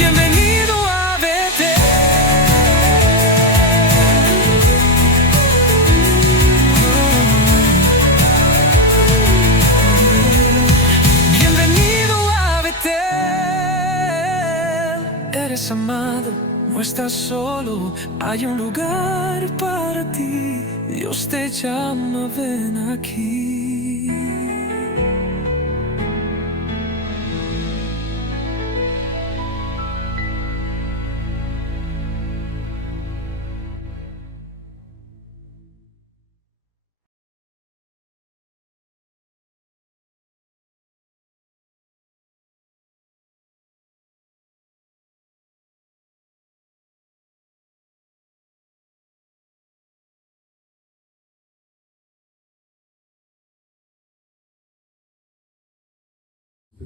Bienvenido a Betel. Bienvenido a Betel. Eres amado, no estás solo, hay un lugar para ti. Dios te llama, ven aquí.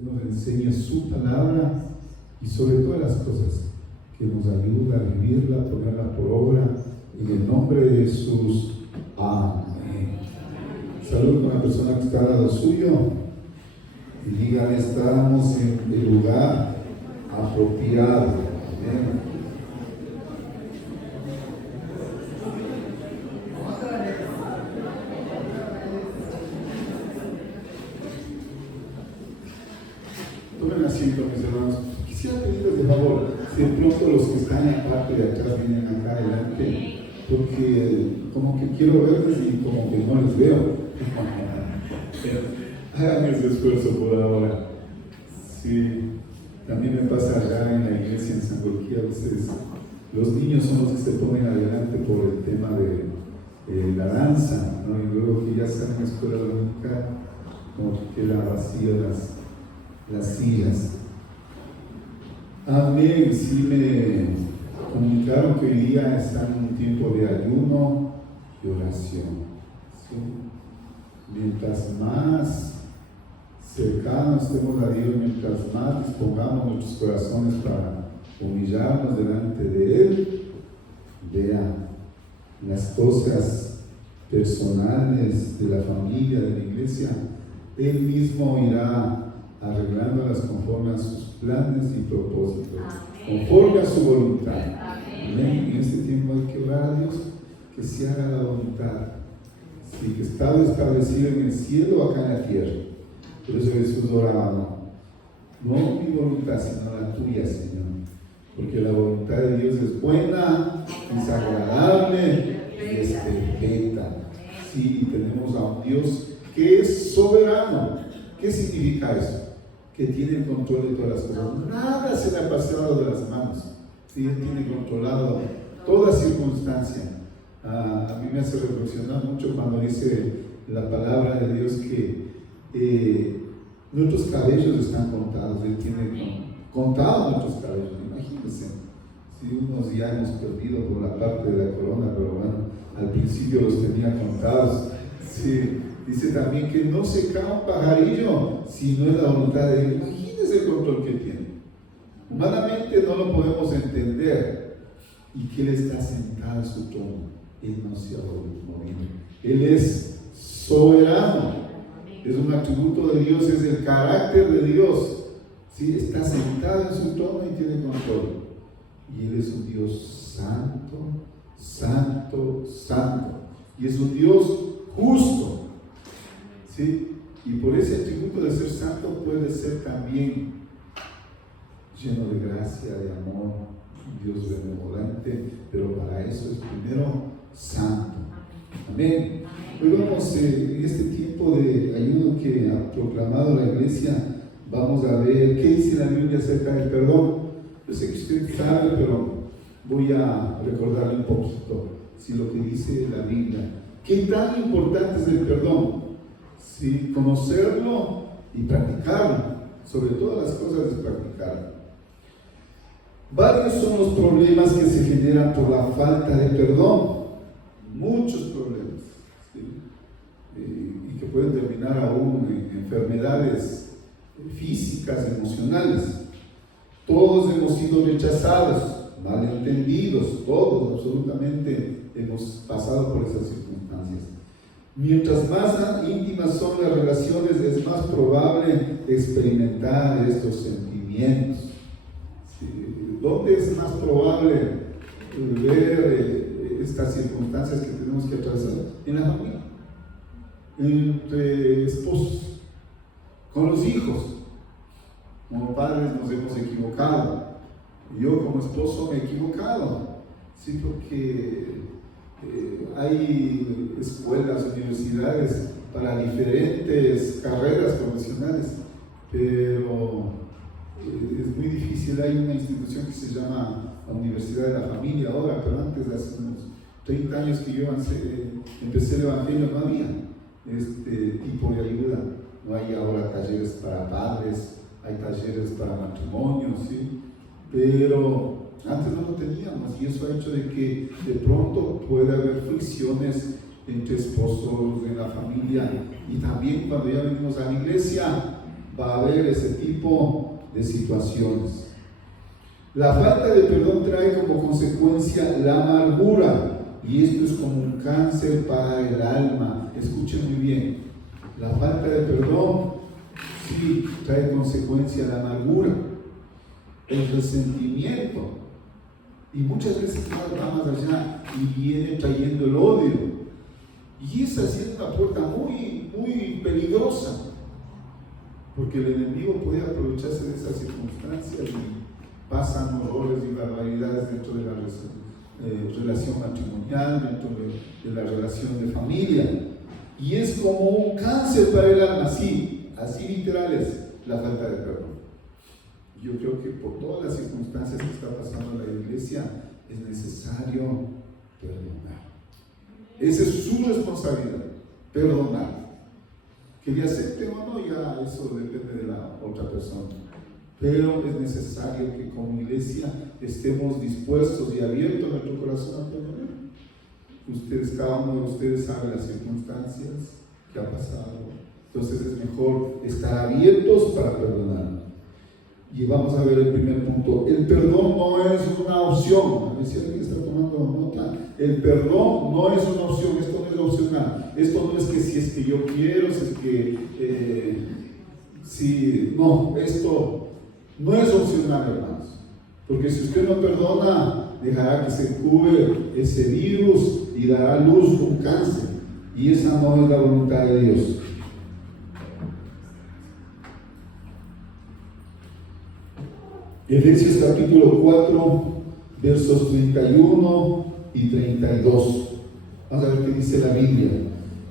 Nos enseña su palabra y sobre todas las cosas que nos ayuda a vivirla, a ponerla por obra en el nombre de Jesús. Amén. Salud con la persona que está al lado suyo y dígale: estamos en el lugar apropiado. Amén. Tomen asiento, mis hermanos. Quisiera pedirles de favor, si de pronto los que están en la parte de atrás vienen acá adelante, porque como que quiero verles y como que no les veo. Hagan ese esfuerzo por ahora. Sí, también me pasa allá en la iglesia en San Joaquín, a veces los niños son los que se ponen adelante por el tema de la danza, ¿no? Y luego que ya están en la escuela dominical, como que quedan vacías las sillas. Amén. Sí, me comunicaron que hoy día están en un tiempo de ayuno y oración. ¿Sí? Mientras más cercanos estemos a Dios, mientras más dispongamos nuestros corazones para humillarnos delante de Él, vea las cosas personales de la familia, de la iglesia, Él mismo irá arreglándolas conforme a sus planes y propósitos, conforme a su voluntad. Amén. En este tiempo hay que orar a Dios que se haga la voluntad, sí, que está establecido en el cielo o acá en la tierra. Por eso Jesús oraba: no mi voluntad, sino la tuya, Señor, porque la voluntad de Dios es buena, es agradable y es perfecta. Sí, y tenemos a un Dios que es soberano. ¿Qué significa eso? Que tiene el control de todas las cosas. Nada se le ha pasado de las manos. Sí, Él tiene controlado toda circunstancia. A mí me hace reflexionar mucho cuando dice la palabra de Dios que nuestros cabellos están contados. Él tiene contado nuestros cabellos. Imagínense, si unos ya hemos perdido por la parte de la corona, pero bueno, al principio los tenía contados. Sí. Dice también que no se cae un pajarillo si no es la voluntad de Él. Imagínense el control que tiene. Humanamente no lo podemos entender. Y que Él está sentado en su trono. Él no se ha movido. Él es soberano. Es un atributo de Dios, es el carácter de Dios. ¿Sí? Está sentado en su trono y tiene control. Y Él es un Dios santo, santo, santo. Y es un Dios justo. ¿Sí? Y por ese atributo de ser santo puede ser también lleno de gracia, de amor, Dios benevolente, pero para eso es primero santo. Amén. Hoy vamos en este tiempo de ayuno que ha proclamado la iglesia, vamos a ver qué dice la Biblia acerca del perdón. Yo sé que usted sabe, pero voy a recordarle un poquito lo que dice la Biblia. ¿Qué tan importante es el perdón? Sí, conocerlo y practicarlo. Sobre todas las cosas es practicarlo. Varios son los problemas que se generan por la falta de perdón. Muchos problemas. ¿Sí? Y que pueden terminar aún en enfermedades físicas, emocionales. Todos hemos sido rechazados, malentendidos, todos absolutamente hemos pasado por esas circunstancias. Mientras más íntimas son las relaciones, es más probable experimentar estos sentimientos. ¿sí? ¿Dónde es más probable ver estas circunstancias que tenemos que atravesar? En la familia, entre esposos, con los hijos. Como padres nos hemos equivocado. Yo como esposo me he equivocado, sí, porque hay escuelas, universidades para diferentes carreras profesionales, pero es muy difícil. Hay una institución que se llama la Universidad de la Familia ahora, pero antes, hace unos 30 años que yo empecé el Evangelio, no había este tipo de ayuda. No hay ahora talleres para padres, hay talleres para matrimonios, ¿sí? Pero antes no lo teníamos, y eso ha hecho de que de pronto pueda haber fricciones entre esposos, en la familia, y también cuando ya venimos a la iglesia va a haber ese tipo de situaciones. La falta de perdón trae como consecuencia la amargura, y esto es como un cáncer para el alma. Escuchen muy bien, la falta de perdón sí trae consecuencia la amargura, el resentimiento, y muchas veces va más allá y viene trayendo el odio, y esa sí es una puerta muy, muy peligrosa, porque el enemigo puede aprovecharse de esas circunstancias y pasan horrores y barbaridades dentro de la relación matrimonial, dentro de la relación de familia, y es como un cáncer para el alma. Así literal es la falta de perdón. Yo creo que por todas las circunstancias que está pasando en la iglesia es necesario perdonar. Esa es su responsabilidad, perdonar. Que le acepten o no, ya eso depende de la otra persona. Pero es necesario que como iglesia estemos dispuestos y abiertos nuestro corazón a perdonar. Cada uno de ustedes sabe las circunstancias que ha pasado. Entonces es mejor estar abiertos para perdonar. Y vamos a ver el primer punto. El perdón no es una opción. A ver si alguien está tomando nota. El perdón no es una opción. Esto no es opcional. Esto no es que si es que yo quiero, si es que no, esto no es opcional, hermanos. Porque si usted no perdona, dejará que se cure ese virus y dará luz un cáncer. Y esa no es la voluntad de Dios. Efesios capítulo 4, versos 31 y 32. Vamos a ver qué dice la Biblia.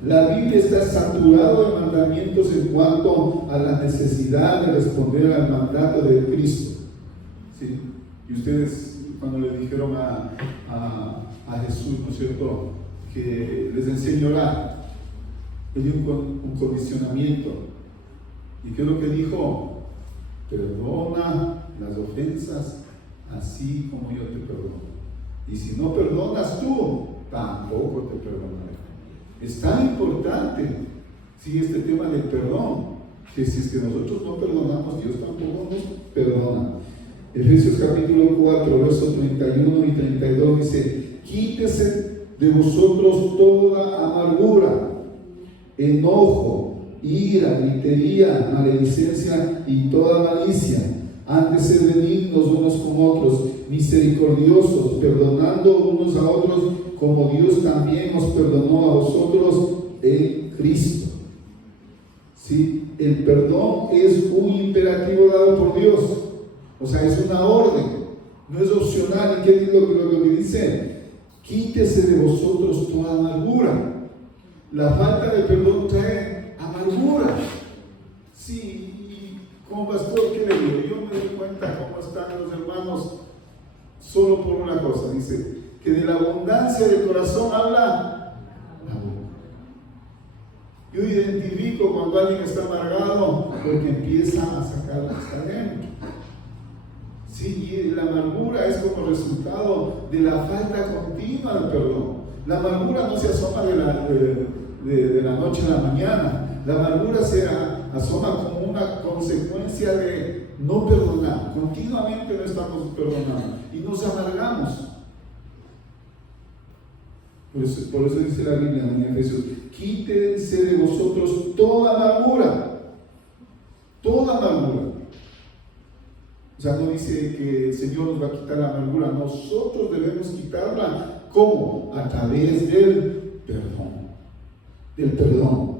La Biblia está saturada de mandamientos en cuanto a la necesidad de responder al mandato de Cristo. ¿Sí? Y ustedes, cuando le dijeron a Jesús, ¿no es cierto?, que les enseñó a orar, le dio un condicionamiento. ¿Y qué es lo que dijo? Perdona las ofensas así como yo te perdono. Y si no perdonas tú, tampoco te perdonaré. Es tan importante, sí, este tema del perdón, que si es que nosotros no perdonamos, Dios tampoco nos perdona. Efesios capítulo 4, versos 31 y 32 dice: quítese de vosotros toda amargura, enojo, ira, gritería, maledicencia y toda malicia. Antes sed benignos unos con otros, misericordiosos, perdonando unos a otros, como Dios también os perdonó a vosotros en Cristo. ¿Sí? El perdón es un imperativo dado por Dios, o sea, es una orden, no es opcional. ¿Y qué es lo que dice? Quítese de vosotros toda amargura. La falta de perdón trae amargura. Sí, y como pastor, ¿qué le digo? Yo me doy cuenta cómo están los hermanos solo por una cosa. Dice que de la abundancia del corazón habla la boca. Yo identifico cuando alguien está amargado porque empieza a sacar lo que está dentro. Sí, y la amargura es como resultado de la falta continua de perdón. La amargura no se asoma de la noche a la mañana. La amargura se asoma como una consecuencia de no perdonar. Continuamente no estamos perdonando y nos amargamos. Por eso dice la Biblia en Efesios: quítense de vosotros toda amargura. Toda amargura. sea, no dice que el Señor nos va a quitar la amargura, nosotros debemos quitarla. ¿Cómo? A través del perdón. Del perdón.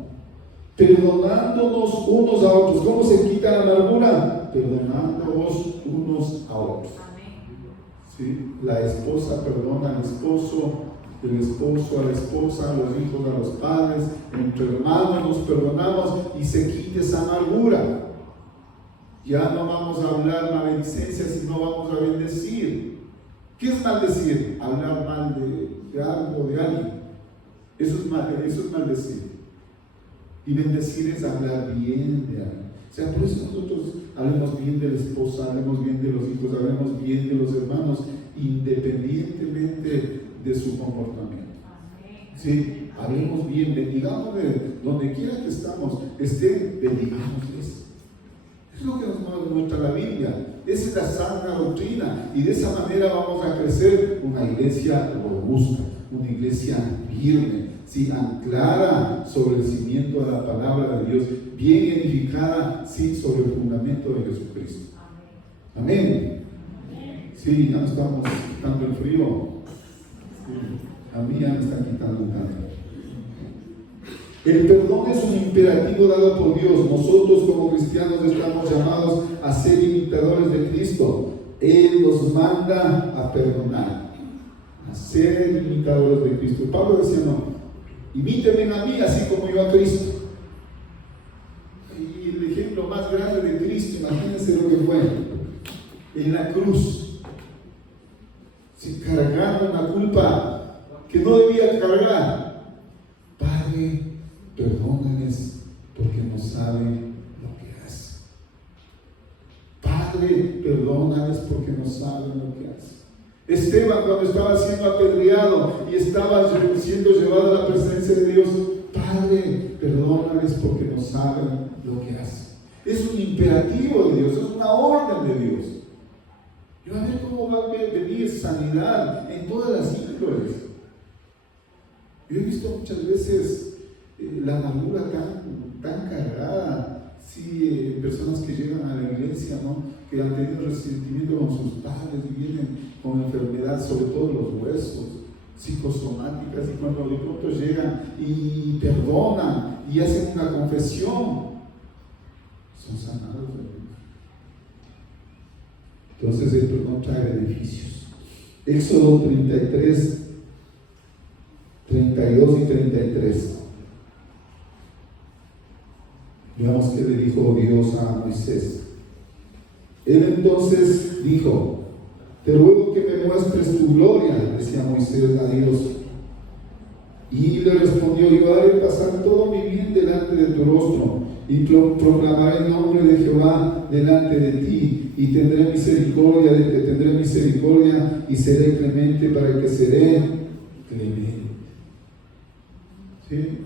Perdonándonos unos a otros. ¿Cómo se quita la amargura? Perdonándonos unos a otros. ¿Sí? La esposa perdona al esposo, el esposo a la esposa, los hijos a los padres, entre hermanos nos perdonamos y se quita esa amargura. Ya no vamos a hablar maledicencia, sino vamos a bendecir. ¿Qué es maldecir? Hablar mal de algo, de alguien. Eso es maldecir. Y bendecir es hablar bien de alguien. O sea, por eso nosotros hablemos bien de la esposa, hablemos bien de los hijos, hablemos bien de los hermanos, independientemente de su comportamiento. Sí, hablemos bien, bendigamos de donde quiera que estamos, bendigámosles. Es lo que nos muestra la Biblia. Esa es la sana doctrina, y de esa manera vamos a crecer una iglesia robusta, una iglesia firme, ¿sí? Anclada sobre el cimiento de la palabra de Dios, bien edificada, sí, sobre el fundamento de Jesucristo. Amén. Sí, ya no estamos quitando el frío. Sí, a mí ya me están quitando tanto. El perdón es un imperativo dado por Dios. Nosotros como cristianos estamos llamados a ser imitadores de Cristo. Él nos manda a perdonar, a ser imitadores de Cristo. Pablo decía, no, imítenme a mí así como yo a Cristo. Y el ejemplo más grande de Cristo, imagínense lo que fue en la cruz, cargando una culpa que no debía cargar. Padre, perdónales porque no saben lo que hacen. Padre, perdónales porque no saben lo que hacen. Esteban, cuando estaba siendo apedreado y estaba siendo llevado a la presencia de Dios, Padre, perdónales porque no saben lo que hacen. Es un imperativo de Dios, es una orden de Dios. Y va a ver cómo va a venir sanidad en todas las índoles. Yo he visto muchas veces la amargura tan cargada, sí, personas que llegan a la iglesia, ¿no? Que han tenido resentimiento con sus padres y vienen con enfermedad, sobre todo los huesos, psicosomáticas, y cuando de pronto llegan y perdonan y hacen una confesión, son sanados. Entonces el perdón trae beneficios. Éxodo 33, 32 y 33. Veamos qué le dijo Dios a Moisés. Él entonces dijo: te ruego que me muestres tu gloria, decía Moisés a Dios. Y le respondió: yo haré pasar todo mi bien delante de tu rostro, y proclamaré el nombre de Jehová delante de ti, y tendré misericordia del que tendré misericordia, y seré clemente para el que seré clemente. ¿Sí?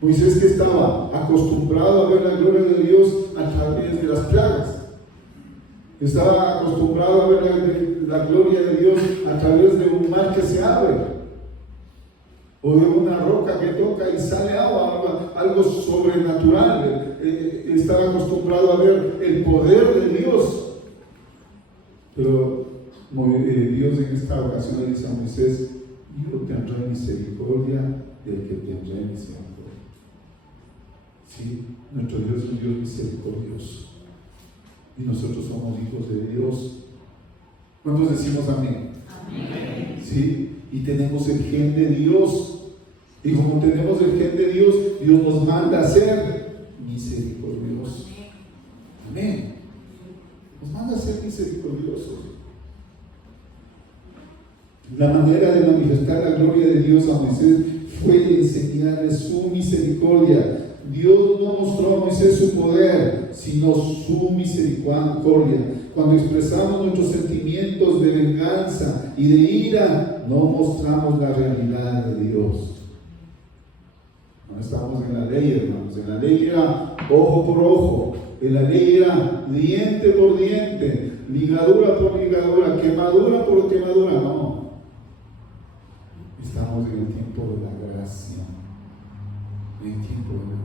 Moisés, que estaba acostumbrado a ver la gloria de Dios a través de las plagas, estaba acostumbrado a ver la gloria de Dios a través de un mar que se abre, o de una roca que toca y sale agua, algo sobrenatural. Estaba acostumbrado a ver el poder de Dios. Pero Dios en esta ocasión le dice a Moisés: yo tendré misericordia del que tendré misericordia. Sí, nuestro Dios es un Dios misericordioso, y nosotros somos hijos de Dios. ¿Cuántos decimos amén? Amén. Sí, y tenemos el gen de Dios, y como tenemos el gen de Dios, Dios nos manda a ser misericordiosos. Amén. Nos manda a ser misericordiosos. La manera de manifestar la gloria de Dios a Moisés fue enseñarle su misericordia. Dios no mostró a Moisés su poder, sino su misericordia. Cuando expresamos nuestros sentimientos de venganza y de ira, no mostramos la realidad de Dios. No estamos en la ley, hermanos. En la ley era ojo por ojo, en la ley era diente por diente, ligadura por ligadura, quemadura por quemadura. No, estamos en el tiempo de la gracia, en el tiempo de la gracia.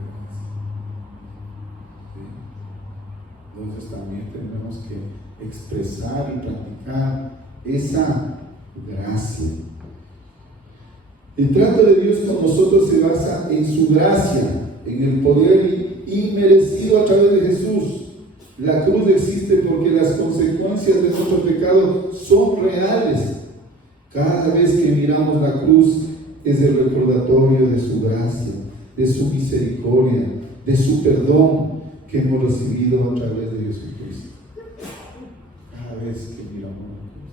¿Sí? Entonces también tenemos que expresar y practicar esa gracia. El trato de Dios con nosotros se basa en su gracia, en el poder inmerecido a través de Jesús. La cruz existe porque las consecuencias de nuestro pecado son reales. Cada vez que miramos la cruz es el recordatorio de su gracia, de su misericordia, de su perdón que hemos recibido a través de Jesucristo. Cada vez que miramos la cruz.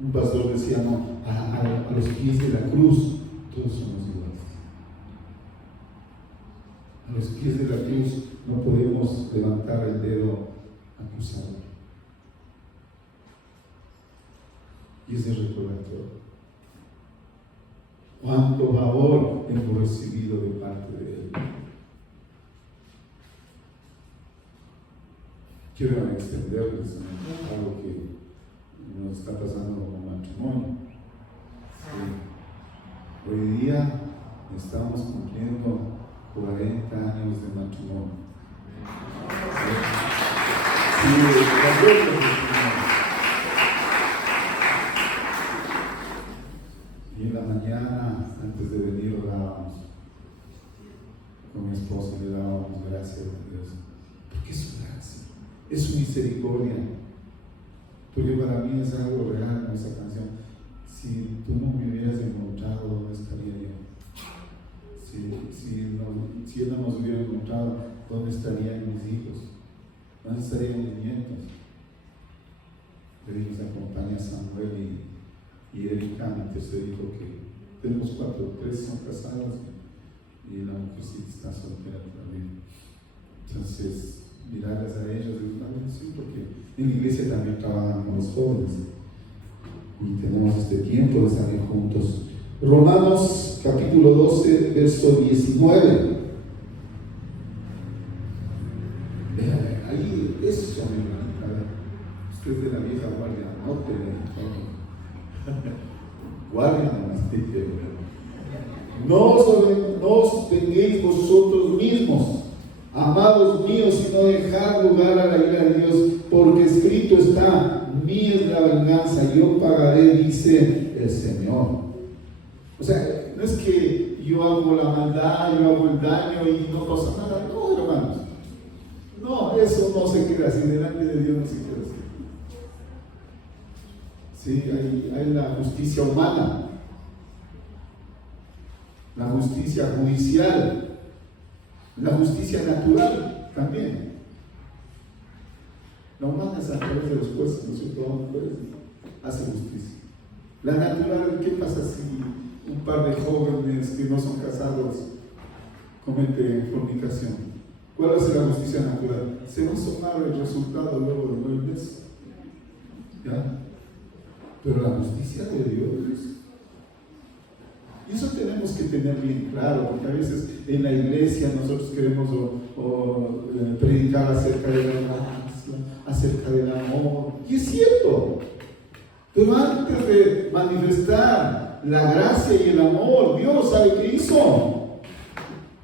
Un pastor decía, no, a los pies de la cruz todos somos iguales. A los pies de la cruz no podemos levantar el dedo acusador. Y ese recordatorio. Cuánto favor hemos recibido de parte de Él. Quiero extenderles algo que nos está pasando con el matrimonio. Sí. Hoy día estamos cumpliendo 40 años de matrimonio. Y en la mañana, antes de venir, orábamos con mi esposa y le dábamos gracias a Dios. Porque es su gracia, es su misericordia. Porque para mí es algo real esa canción. Si tú no me hubieras encontrado, ¿dónde estaría yo? Si Él no nos hubiera encontrado, ¿dónde estarían mis hijos? ¿Dónde estarían mis nietos? Le nos acompaña Samuel y Erika, mi tercer hijo, que tenemos 4, 3 son casados y la mujercita está soltera también. Entonces, mirarles a ellos es una bendición porque en la iglesia también trabajan con los jóvenes y tenemos este tiempo de estar juntos. Romanos capítulo 12, verso 19. Ahí, eso, mi hermanita, usted es de la vieja guardia, no te guardia no os venguéis vosotros mismos, amados míos, sino dejad lugar a la ira de Dios, porque escrito está: mía es la venganza, yo pagaré, dice el Señor. O sea, no es que yo hago la maldad, yo hago el daño y no pasa nada. No, hermanos. No, eso no se queda así, delante de Dios no se queda así. Sí, hay la justicia humana, la justicia judicial, la justicia natural también. La humana es a través de los jueces, ¿no es cierto? Un juez hace justicia. La natural, ¿qué pasa si un par de jóvenes que no son casados cometen fornicación? ¿Cuál va a ser la justicia natural? Se va a sumar el resultado luego de 9 meses. ¿Ya? Pero la justicia de Dios, y eso tenemos que tener bien claro, porque a veces en la iglesia nosotros queremos predicar acerca de la gracia, acerca del amor, y es cierto, pero antes de manifestar la gracia y el amor, Dios sabe qué hizo: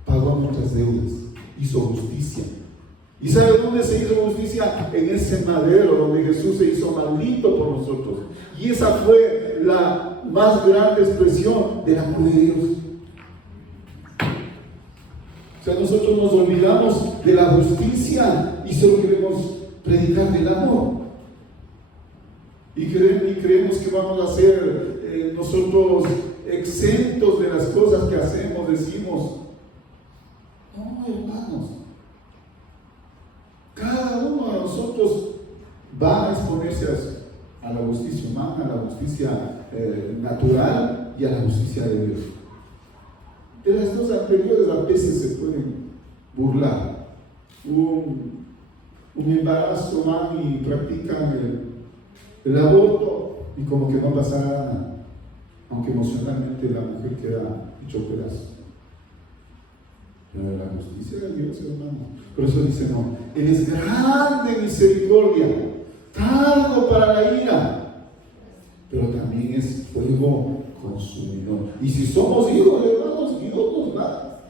pagó nuestras deudas, hizo justicia. ¿Y sabe dónde se hizo justicia? En ese madero donde Jesús se hizo maldito por nosotros. Y esa fue la más grande expresión del amor de Dios. O sea, nosotros nos olvidamos de la justicia y solo queremos predicar del amor. Y creemos que vamos a ser nosotros exentos de las cosas que hacemos, decimos. No, hermanos. Cada uno de nosotros va a exponerse a la justicia humana, a la justicia natural y a la justicia de Dios. De las dos anteriores a veces se pueden burlar. Un embarazo van y practican el aborto y como que no pasa nada, aunque emocionalmente la mujer queda hecho pedazo. Pero la justicia de Dios, hermano. Por eso dice: no, Él es grande en misericordia, tardo para la ira, pero también es fuego consumidor. Y si somos hijos, hermanos, Dios nos va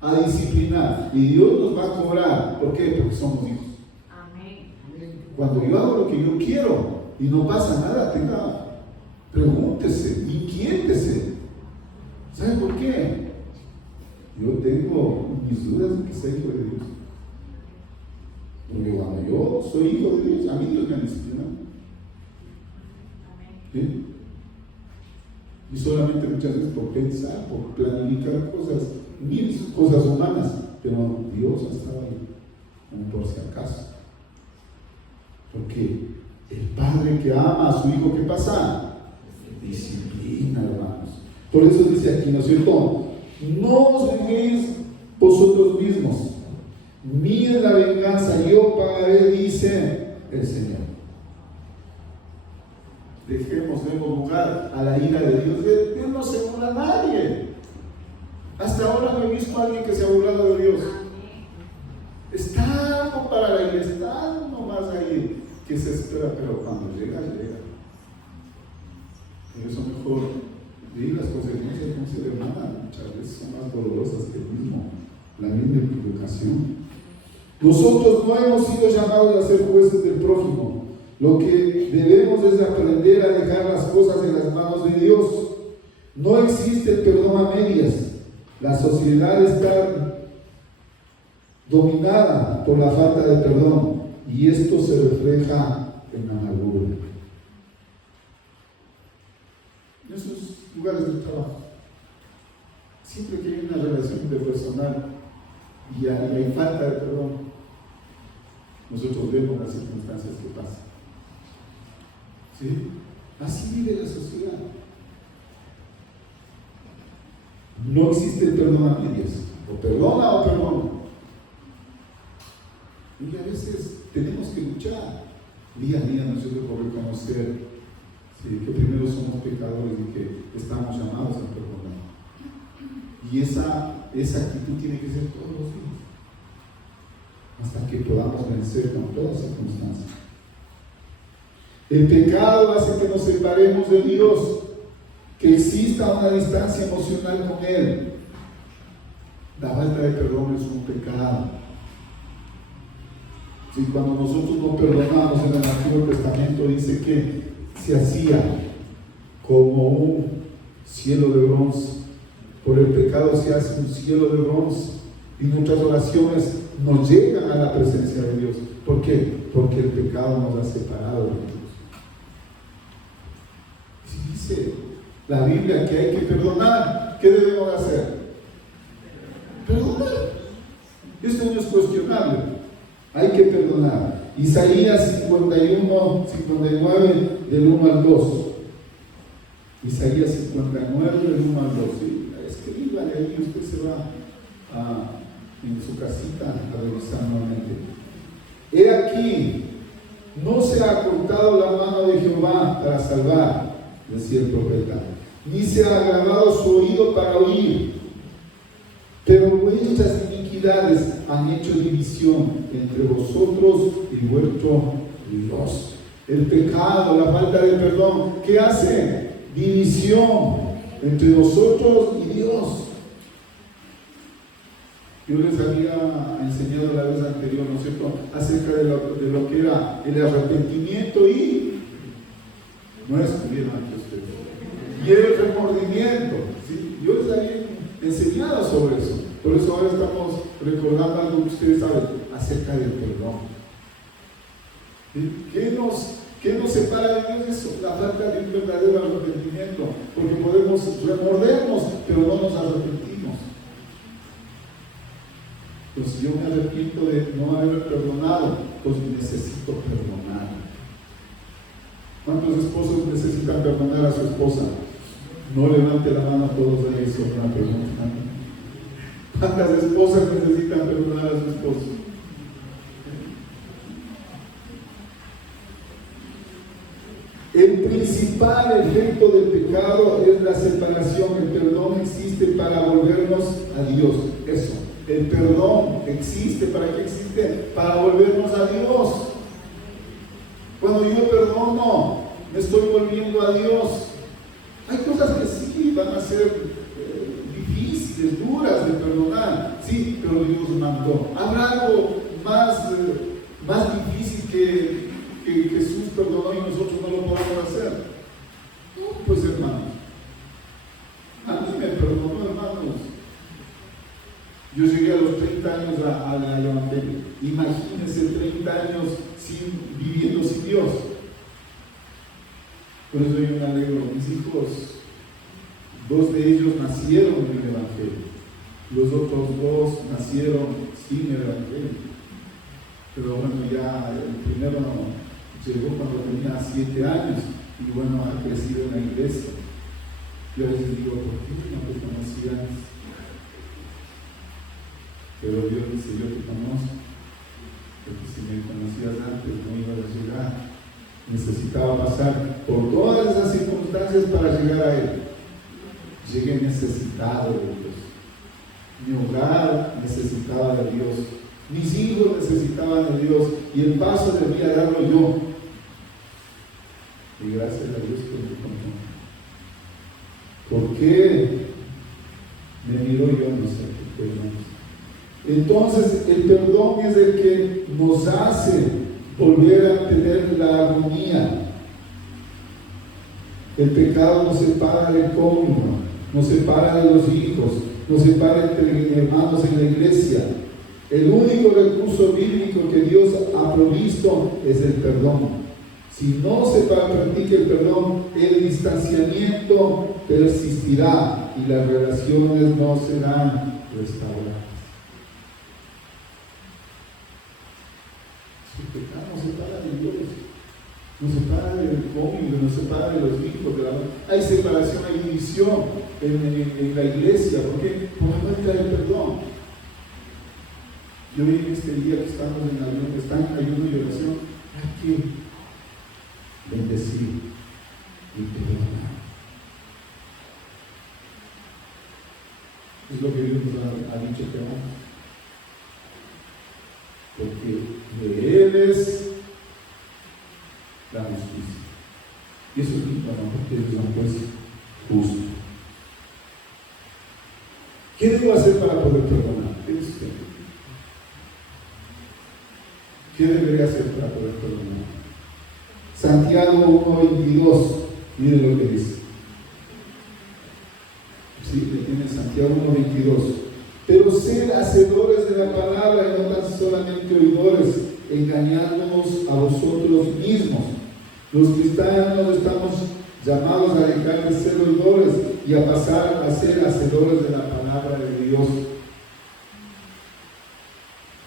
a disciplinar y Dios nos va a cobrar. ¿Por qué? Porque somos hijos. Amén. Cuando yo hago lo que yo quiero y no pasa nada, pregúntese, inquiétese. ¿Sabe por qué? Yo tengo mis dudas de que sea hijo de Dios. Porque cuando yo soy hijo de Dios, a mí Dios me ha disciplinado. ¿Sí? Y solamente muchas veces por pensar, por planificar cosas, cosas humanas, pero Dios ha estado ahí, como por si acaso. Porque el padre que ama a su hijo, ¿qué pasa? Disciplina, hermanos. Por eso dice aquí, ¿no es cierto? No os venguéis vosotros mismos, mía es la venganza, yo pagaré, dice el Señor. Demos lugar a la ira de Dios. Dios no se burla a nadie. Hasta ahora no he visto a alguien que se ha burlado de Dios. Está algo para la iglesia, está algo nomás ahí que se espera, pero cuando llega, llega. Por eso mejor vivir las consecuencias no se demandan, muchas veces son más dolorosas que la misma equivocación. Nosotros no hemos sido llamados a ser jueces del prójimo. Lo que debemos es aprender a dejar las cosas en las manos de Dios. No existe el perdón a medias. La sociedad está dominada por la falta de perdón y esto se refleja en la amargura. En esos lugares de trabajo, siempre que hay una relación interpersonal y hay falta de perdón, nosotros vemos las circunstancias que pasan. ¿Sí? Así vive la sociedad. No existe el perdón a medias. O perdona o perdona. Y a veces tenemos que luchar día a día nosotros por reconocer, ¿sí?, que primero somos pecadores y que estamos llamados a perdonar. Y esa actitud tiene que ser todos los días, hasta que podamos vencer con todas circunstancias. El pecado hace que nos separemos de Dios, que exista una distancia emocional con Él. La falta de perdón es un pecado. Si cuando nosotros no perdonamos, en el Antiguo Testamento dice que se hacía como un cielo de bronce. Por el pecado se hace un cielo de bronce y nuestras oraciones no llegan a la presencia de Dios. ¿Por qué? Porque el pecado nos ha separado de Dios. Si dice la Biblia que hay que perdonar, ¿qué debemos hacer? Perdonar. Esto no es cuestionable. Hay que perdonar. Isaías 51, 59, del 1 al 2. Isaías 59, del 1 al 2. ¿Sí? Escríbale ahí, usted se va en su casita a revisar nuevamente. He aquí, no se ha cortado la mano de Jehová para salvar, decía el profeta, ni se ha agravado su oído para oír, pero vuestras iniquidades han hecho división entre vosotros y vuestro Dios. El pecado, la falta de perdón, ¿qué hace? División entre nosotros y Dios. Yo les había enseñado la vez anterior, ¿no es cierto?, acerca de lo que era el arrepentimiento y no estuvieron aquí ustedes. Y el remordimiento, ¿sí? Yo les había enseñado sobre eso. Por eso ahora estamos recordando algo que ustedes saben acerca del perdón. ¿Sí? ¿Qué nos separa de Dios? Eso, la falta de un verdadero arrepentimiento. Porque podemos remordernos, pero no nos arrepentimos. Pues yo me arrepiento de no haber perdonado, pues necesito perdonar. ¿Cuántos esposos necesitan perdonar a su esposa? No levante la mano a todos ahí, es una pregunta. ¿Cuántas esposas necesitan perdonar a su esposo? El principal efecto del pecado es la separación. El perdón existe para volvernos a Dios. Eso. El perdón existe. ¿Para qué existe? Para volvernos a Dios. Cuando yo perdono, me estoy volviendo a Dios. Hay cosas que sí van a ser difíciles, duras de perdonar. Sí, pero Dios mandó. ¿Habrá algo más difícil que que Jesús perdonó y nosotros no lo podemos hacer. No, pues hermanos, a mí me perdonó, hermanos. Yo llegué a los 30 años al Evangelio. Imagínense 30 años viviendo sin Dios. Por eso yo me alegro. Mis hijos, 2 de ellos nacieron en el Evangelio. Los otros 2 nacieron sin el Evangelio. Pero bueno, ya el primero llegó cuando tenía 7 años y bueno, ha crecido en la iglesia. Yo a veces digo, ¿por qué no te conocí antes? Pero Dios dice, yo te conozco, porque si me conocías antes no iba a llegar. Necesitaba pasar por todas esas circunstancias para llegar a Él. Llegué necesitado de Dios. Mi hogar necesitaba de Dios. Mis hijos necesitaban de Dios. Y el paso debía darlo yo. Y gracias a Dios que me contó. ¿Por qué me miró yo? No sé qué hermanos. Entonces el perdón es el que nos hace volver a tener la armonía. El pecado nos separa del cónyuge, nos separa de los hijos, nos separa entre hermanos en la iglesia. El único recurso bíblico que Dios ha provisto es el perdón. Si no se practica el perdón, el distanciamiento persistirá y las relaciones no serán restauradas. El pecado nos separa de Dios, nos separa del cónyuge, nos separa de los hijos. Hay separación, hay división en la iglesia. ¿Por qué? Por la falta de perdón. Yo vi en este día que estamos en el avión, que están en ayuno y oración, hay que bendecir y perdonar. Es lo que Dios nos ha dicho que hagamos. Porque de Él es la justicia. Y eso es lindo, ¿no? Porque Dios es un juez justo. ¿Qué debo hacer para poder perdonar? ¿Qué dice usted? ¿Qué debería hacer para poder perdonar? Santiago 1:22, mire lo que dice. Sí, le tiene Santiago 1:22. Pero ser hacedores de la palabra y no tan solamente oidores, engañándonos a vosotros mismos. Los cristianos estamos llamados a dejar de ser oidores y a pasar a ser hacedores de la palabra de Dios.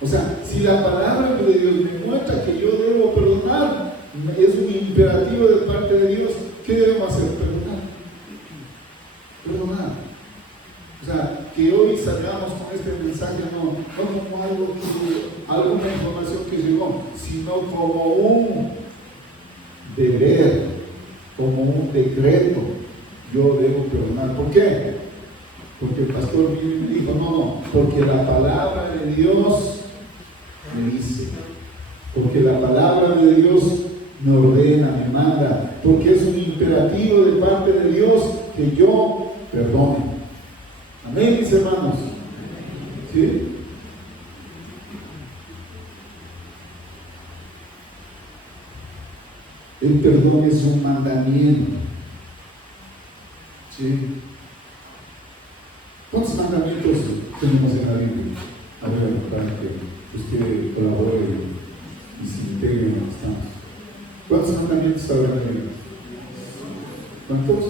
O sea, si la palabra de Dios me muestra que yo debo perdonar, es un imperativo de parte de Dios, ¿qué debemos hacer? Perdonar. Perdonar. O sea, que hoy salgamos con este mensaje no como alguna información que llegó, sino como un deber, como un decreto. Yo debo perdonar. ¿Por qué? Porque el pastor me dijo, no, porque la palabra de Dios me dice, porque la palabra de Dios me ordena, me manda, porque es un imperativo de parte de Dios que yo perdone. Amén, mis hermanos. ¿Sí? El perdón es un mandamiento. ¿Sí? ¿Cuántos mandamientos tenemos en la Biblia? A ver, para que usted colabore y se integre en lo que estamos. ¿Cuántos mandamientos habrá en la Biblia? ¿Cuántos?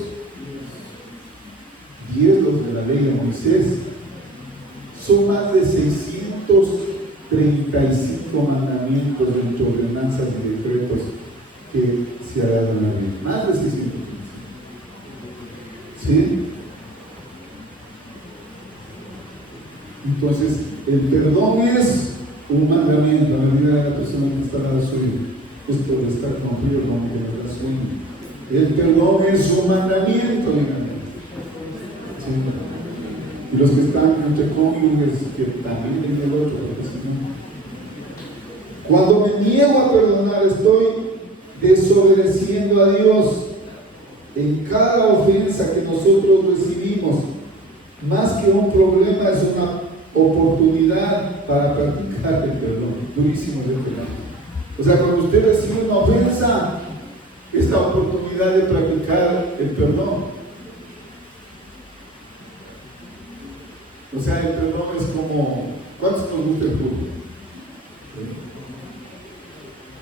10 los de la ley de Moisés. Son más de 635 mandamientos entre ordenanzas y decretos que se ha dado en la Biblia. Más de 615. ¿Sí? Entonces, el perdón es un mandamiento. A la medida de la persona que está a su hijo, esto de estar cumplido con que le da su hijo. El perdón es un mandamiento. Sí. Y los que están entre cónyuges, que también tienen el otro. Cuando me niego a perdonar, estoy desobedeciendo a Dios. En cada ofensa que nosotros recibimos, más que un problema, es una oportunidad para practicar el perdón. Durísimo el perdón. O sea, cuando usted recibe una ofensa, es la oportunidad de practicar el perdón. O sea, el perdón es como, ¿cuántos nos gusta el fútbol?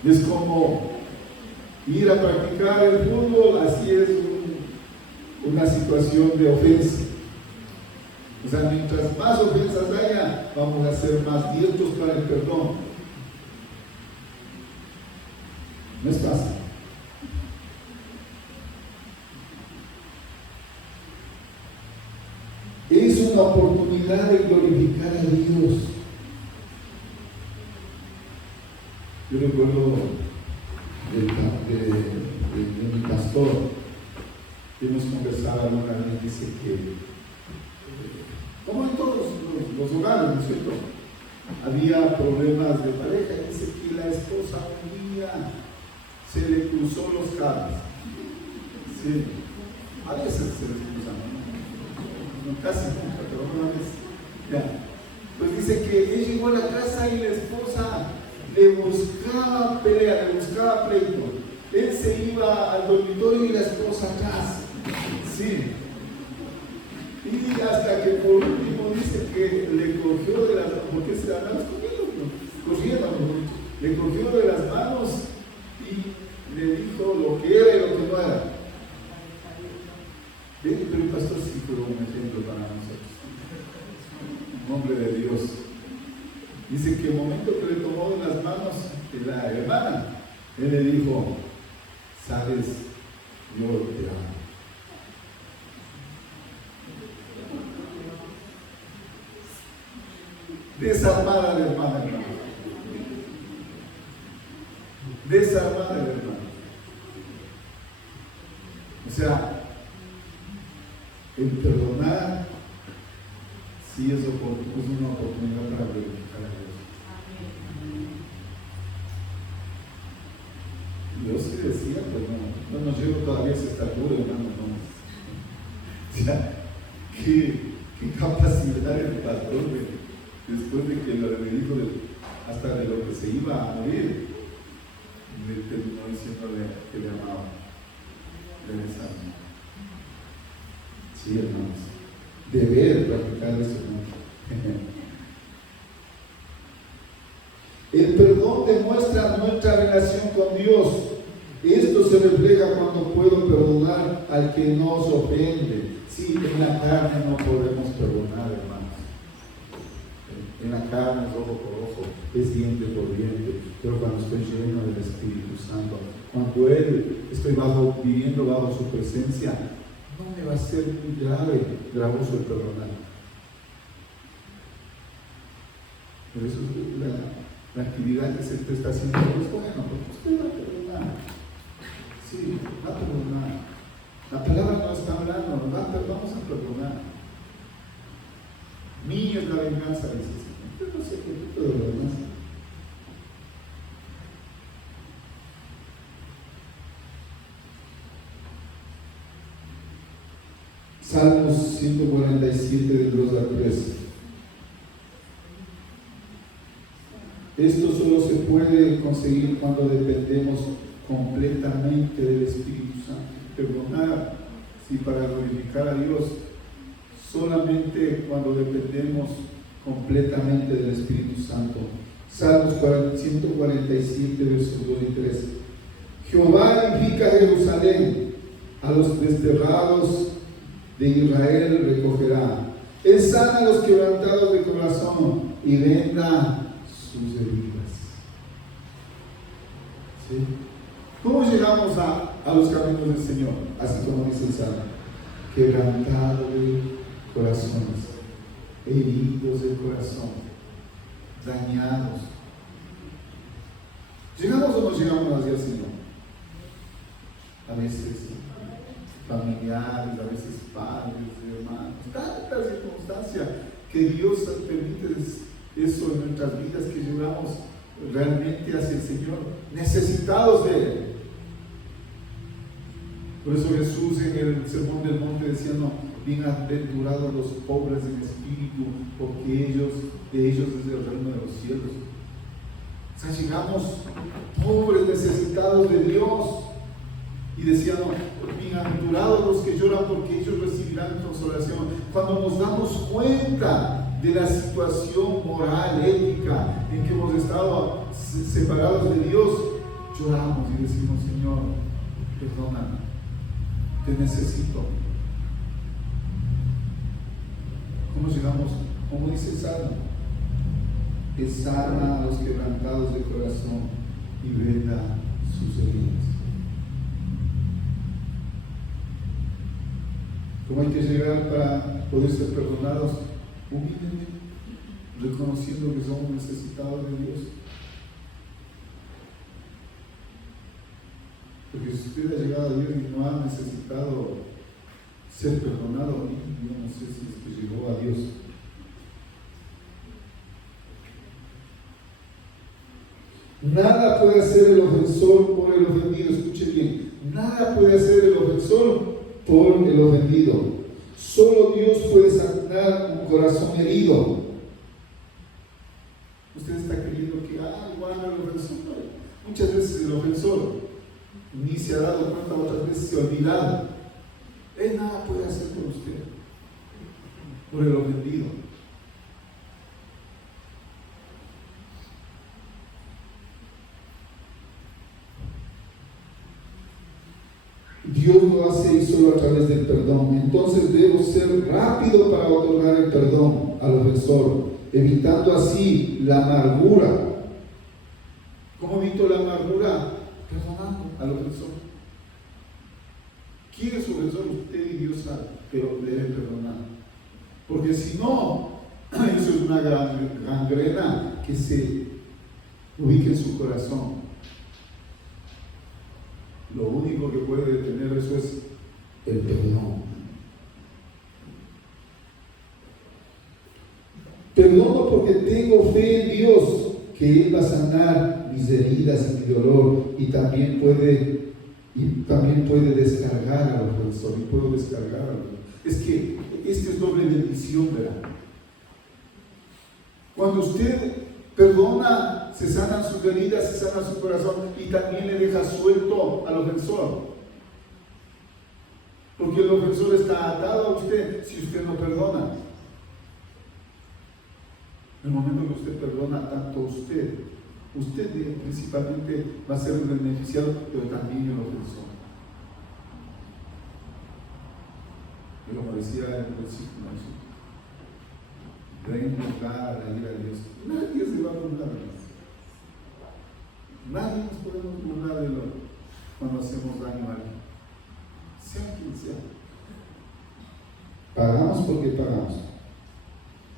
Es como ir a practicar el fútbol, así es una situación de ofensa. O sea, mientras más ofensas haya, vamos a ser más diestros para el perdón. No es fácil. Es una oportunidad de glorificar a Dios. Yo recuerdo de mi pastor, que nos conversaba una vez, dice que, como en todos los hogares, ¿no es cierto?, había problemas de pareja, y dice que la esposa un día se le cruzó los cables. Sí, a veces se les cruzan, no casi nunca, pero una vez. Ya. Pues dice que él llegó a la casa y la esposa le buscaba pelea, le buscaba pleito. Él se iba al dormitorio y la esposa atrás. Sí. Y hasta que por último dice que le cogió de las manos, porque se la andaba corriendo, le cogió de las manos y le dijo lo que era y lo que no era. Pero el pastor sí fue un ejemplo para nosotros. Un hombre de Dios. Dice que el momento que le tomó de las manos la hermana, él le dijo: sabes, yo te amo. Desarmar a la hermana, hermano. Desarmar a la hermana. O sea, el perdonar sí es una oportunidad para glorificar a Dios. Yo sí decía, pero no nos llevo todavía esa estatura, hermano. No. O sea, qué capacidad el pastor después de que le dijo hasta de lo que se iba a morir, le terminó diciéndole que le amaba, le besaba. Sí, hermanos, deber practicar eso, ¿no? El perdón demuestra nuestra relación con Dios. Esto se refleja cuando puedo perdonar al que nos ofende. Sí, en la carne no podemos perdonar, hermanos. En la carne es ojo por ojo, es diente por diente, pero cuando estoy lleno del Espíritu Santo, cuando estoy viviendo bajo su presencia, no me va a ser muy gravoso el perdonar. Por eso la actividad que se está haciendo es bueno, porque usted va a perdonar. Sí, va a perdonar. La palabra no está hablando, vamos a perdonar. Mía es la venganza, dice el Señor. Yo no sé qué tipo de venganza. Salmos 147 del 2 al 3. Esto solo se puede conseguir cuando dependemos completamente del Espíritu Santo. Perdonar, sí, para glorificar a Dios, solamente cuando dependemos completamente del Espíritu Santo. Salmos 147, versos 2 y 3. Jehová edifica Jerusalén, a los desterrados de Israel recogerá. Él sana a los quebrantados de corazón y venda sus heridas. ¿Sí? ¿Cómo llegamos a los caminos del Señor? Así como dice el Salmo: quebrantado de corazones, heridos de corazón, dañados. ¿Llegamos o no llegamos hacia el Señor? A veces familiares, a veces padres, hermanos, tanta circunstancia que Dios permite eso en nuestras vidas, que llegamos realmente hacia el Señor, necesitados de Él. Por eso Jesús en el Sermón del Monte decía: no, bienaventurados los pobres en espíritu, porque de ellos es el reino de los cielos. O sea, llegamos pobres, necesitados de Dios. Y decíamos, bienaventurados los que lloran porque ellos recibirán consolación. Cuando nos damos cuenta de la situación moral, ética, en que hemos estado separados de Dios, lloramos y decimos, Señor, perdóname, te necesito. ¿Cómo llegamos? Como dice el Salmo, que sana a los quebrantados de corazón y venda sus heridas. ¿Cómo hay que llegar para poder ser perdonados? Humildemente, reconociendo que somos necesitados de Dios. Porque si usted ha llegado a Dios y no ha necesitado ser perdonado, yo no sé si es que llegó a Dios. Nada puede hacer el ofensor por el ofendido. Escuche bien, nada puede hacer el ofensor por el ofendido. Solo Dios puede sanar un corazón herido. Usted está creyendo que, bueno, el ofensor. Muchas veces el ofensor ni se ha dado cuenta, otras veces se ha olvidado. Él nada puede hacer por usted, por el ofendido. Dios lo hace y solo a través del perdón. Entonces debo ser rápido para otorgar el perdón al ofensor, evitando así la amargura. ¿Cómo evito la amargura? Perdonando al ofensor. ¿Quién es su ofensor? Usted y Dios sabe, pero debe perdonar. Porque si no, eso es una gangrena que se ubica en su corazón. Lo único que puede detener eso es el perdón. Perdono porque tengo fe en Dios, que Él va a sanar mis heridas y mi dolor, y también puede descargar al ofensor, y puedo descargar al ofensor. Es que esto es doble bendición, ¿verdad? Cuando usted perdona, se sanan sus heridas, se sana su corazón, y también le deja suelto al ofensor. Porque el ofensor está atado a usted si usted no perdona. En el momento que usted perdona, tanto usted principalmente va a ser el beneficiado, pero también el ofensor. Y como decía en el versículo, deben burlar la ira de Dios. Nadie se va a burlar de Dios. Nadie nos podemos burlar de lo cuando hacemos daño a alguien, sea quien sea. Pagamos porque pagamos.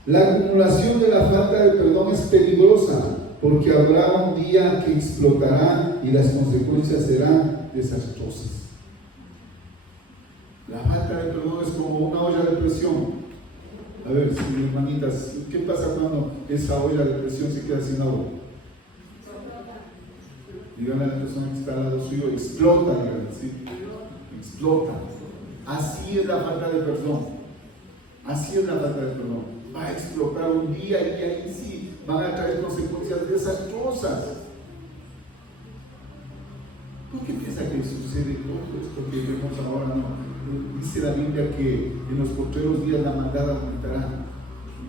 La acumulación de la falta de perdón es peligrosa, porque habrá un día que explotará y las consecuencias serán desastrosas. La falta de perdón es como una olla de presión. A ver, hermanitas, ¿qué pasa cuando esa olla de presión se queda sin agua? Díganle a la persona que está al lado suyo, explota, díganle, ¿sí? Explota. Así es la falta de perdón. Así es la falta de perdón. Va a explotar un día y ahí sí van a traer consecuencias desastrosas. ¿Por qué piensa que sucede todo esto que vemos ahora? No. Dice la Biblia que en los postreros días la maldad aumentará.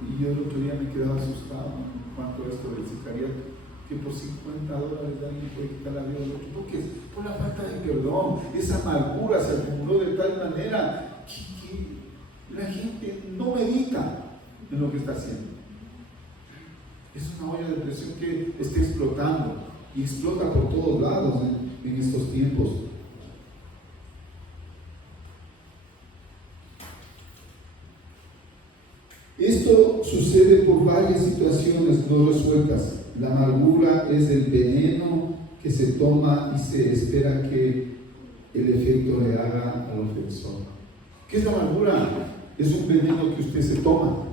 Y yo el otro día me quedaba asustado en cuanto a esto del sicariato, que por $50 alguien puede quitar la vida del otro. ¿Por qué? Por la falta de perdón. Esa amargura se acumuló de tal manera que la gente no medita en lo que está haciendo. Es una olla de presión que está explotando y explota por todos lados en estos tiempos. Esto sucede por varias situaciones no resueltas. La amargura es el veneno que se toma y se espera que el efecto le haga al ofensor. ¿Qué es la amargura? Es un veneno que usted se toma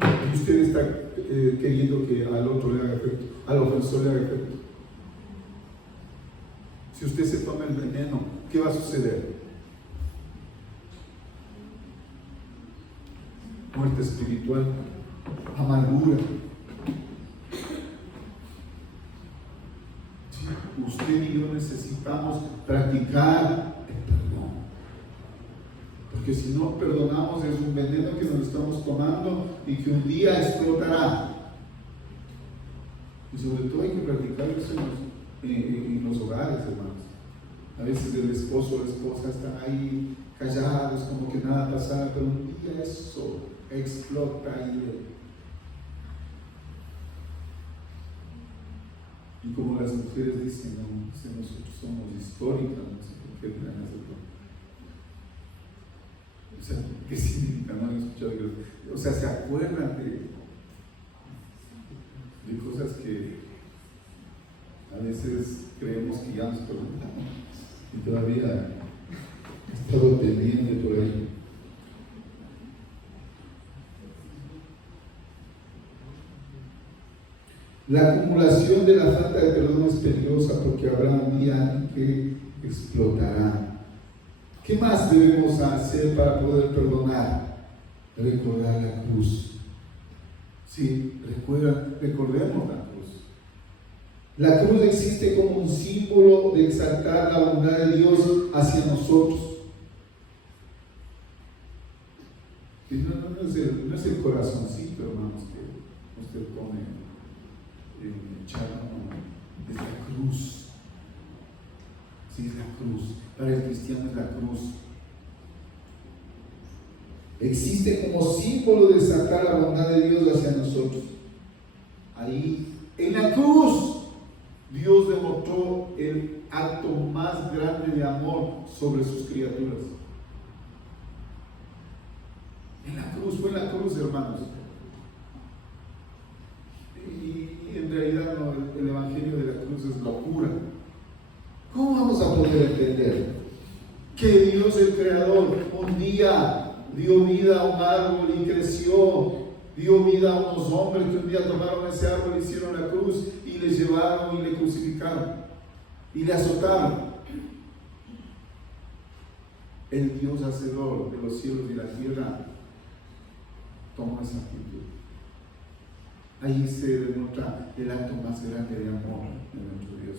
y usted está queriendo que al otro le haga efecto, al ofensor le haga efecto. Si usted se toma el veneno, ¿qué va a suceder? Muerte espiritual, amargura. necesitamos practicar el perdón. Porque si no perdonamos es un veneno que nos estamos tomando y que un día explotará. Y sobre todo hay que practicar eso en los hogares, hermanos. A veces el esposo o la esposa están ahí callados, como que nada pasara, pero un día eso explota ahí. Y como las mujeres dicen, no, nosotros somos históricas, no sé por qué traen eso. O sea, ¿qué significa? No han escuchado. O sea, se acuerdan de cosas que a veces creemos que ya nos perdonamos y todavía he estado pendiente por ahí. La acumulación de la falta de perdón es peligrosa porque habrá un día en que explotará. ¿Qué más debemos hacer para poder perdonar? Recordar la cruz. Sí, recordemos la cruz. La cruz existe como un símbolo de exaltar la bondad de Dios hacia nosotros. Y no es el corazoncito, hermanos, que usted pone en el charco, es la cruz. Sí, es la cruz. Para el cristiano es la cruz. Existe como símbolo de sacar la bondad de Dios hacia nosotros. Ahí, en la cruz, Dios demostró el acto más grande de amor sobre sus criaturas. En la cruz, fue en la cruz, hermanos. Y en realidad no, el evangelio de la cruz es locura. ¿Cómo vamos a poder entender que Dios, el Creador, un día dio vida a un árbol y creció, dio vida a unos hombres que un día tomaron ese árbol, hicieron la cruz y le llevaron y le crucificaron y le azotaron? El Dios hacedor de los cielos y la tierra tomó esa actitud. Ahí se demuestra el acto más grande de amor de nuestro Dios.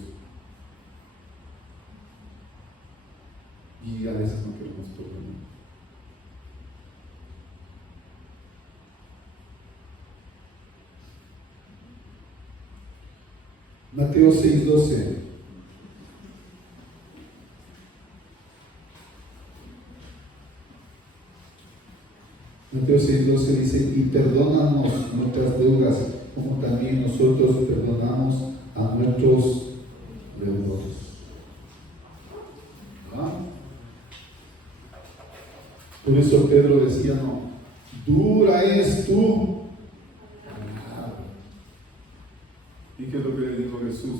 Y a veces no queremos perdonar. Mateo 6:12. Mateo 6:12 dice: y perdónanos nuestras deudas, como también nosotros perdonamos a nuestros deudores. Por eso Pedro decía, no, dura es tu palabra. ¿Y qué es lo que le dijo Jesús?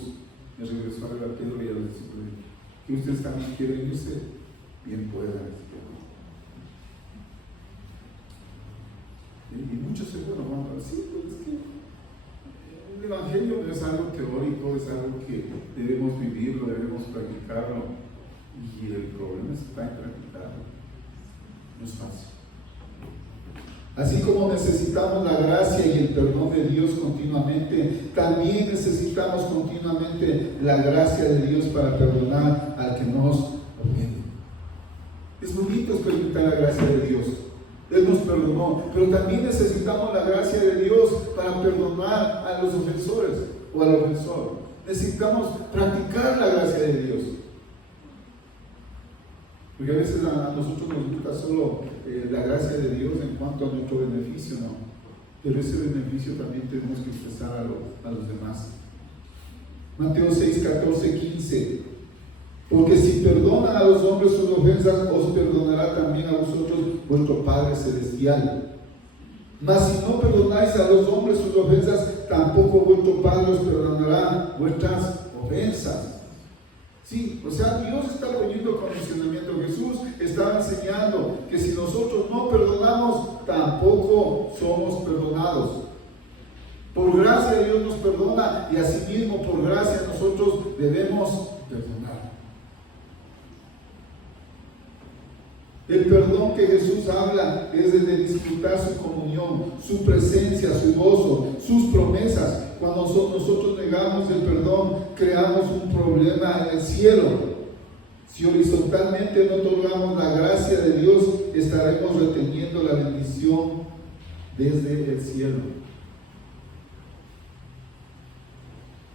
Le regresó a ver a Pedro y a los discípulos: que ustedes también quieren irse, bien puedan. Y muchos se fueron, bueno, sí, pues es que el evangelio no es algo teórico, es algo que debemos vivirlo, debemos practicarlo. Y el problema está en practicarlo. No es fácil. Así como necesitamos la gracia y el perdón de Dios continuamente, también necesitamos continuamente la gracia de Dios para perdonar al que nos ofende. Es bonito experimentar la gracia de Dios. Él nos perdonó, pero también necesitamos la gracia de Dios para perdonar a los ofensores o al ofensor. Necesitamos practicar la gracia de Dios. Porque a veces a nosotros nos gusta solo la gracia de Dios en cuanto a nuestro beneficio, no. Pero ese beneficio también tenemos que expresar a los demás. Mateo 6, 14, 15. Porque si perdonan a los hombres sus ofensas, os perdonará también a vosotros vuestro Padre Celestial. Mas si no perdonáis a los hombres sus ofensas, tampoco vuestro Padre os perdonará vuestras ofensas. Sí, o sea, Dios está poniendo condicionamiento. Jesús estaba enseñando que si nosotros no perdonamos, tampoco somos perdonados. Por gracia Dios nos perdona y asimismo por gracia nosotros debemos perdonar. El perdón que Jesús habla es el de disfrutar su comunión, su presencia, su gozo, sus promesas. Cuando nosotros negamos el perdón, creamos un problema en el cielo. Si horizontalmente no otorgamos la gracia de Dios, estaremos reteniendo la bendición desde el cielo.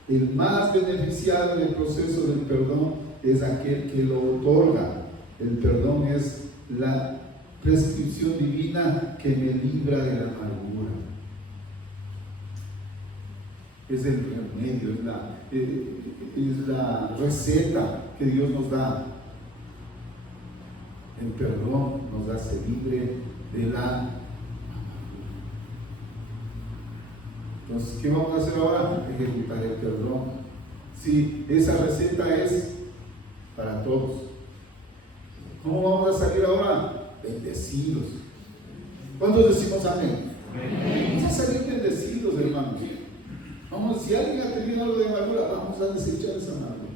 El más beneficiado en el proceso del perdón es aquel que lo otorga. El perdón es la prescripción divina que me libra de la amargura. Es el remedio, es la receta que Dios nos da. El perdón nos hace libre de la amargura. Entonces, ¿qué vamos a hacer ahora? Ejecutar el perdón. Sí, esa receta es para todos. ¿Cómo vamos a salir ahora? Bendecidos. ¿Cuántos decimos amén? Vamos a salir bendecidos, hermanos. Vamos, si alguien ha tenido algo de amargura, vamos a desechar esa amargura.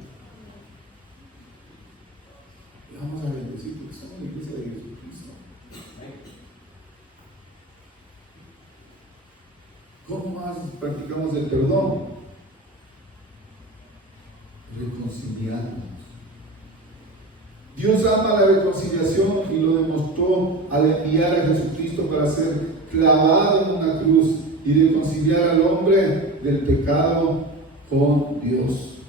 Y vamos a bendecir, porque somos la iglesia de Jesucristo. ¿Cómo más practicamos el perdón? Reconciliándonos. Dios ama la reconciliación y lo demostró al enviar a Jesucristo para ser clavado en una cruz y reconciliar al hombre del pecado con Dios.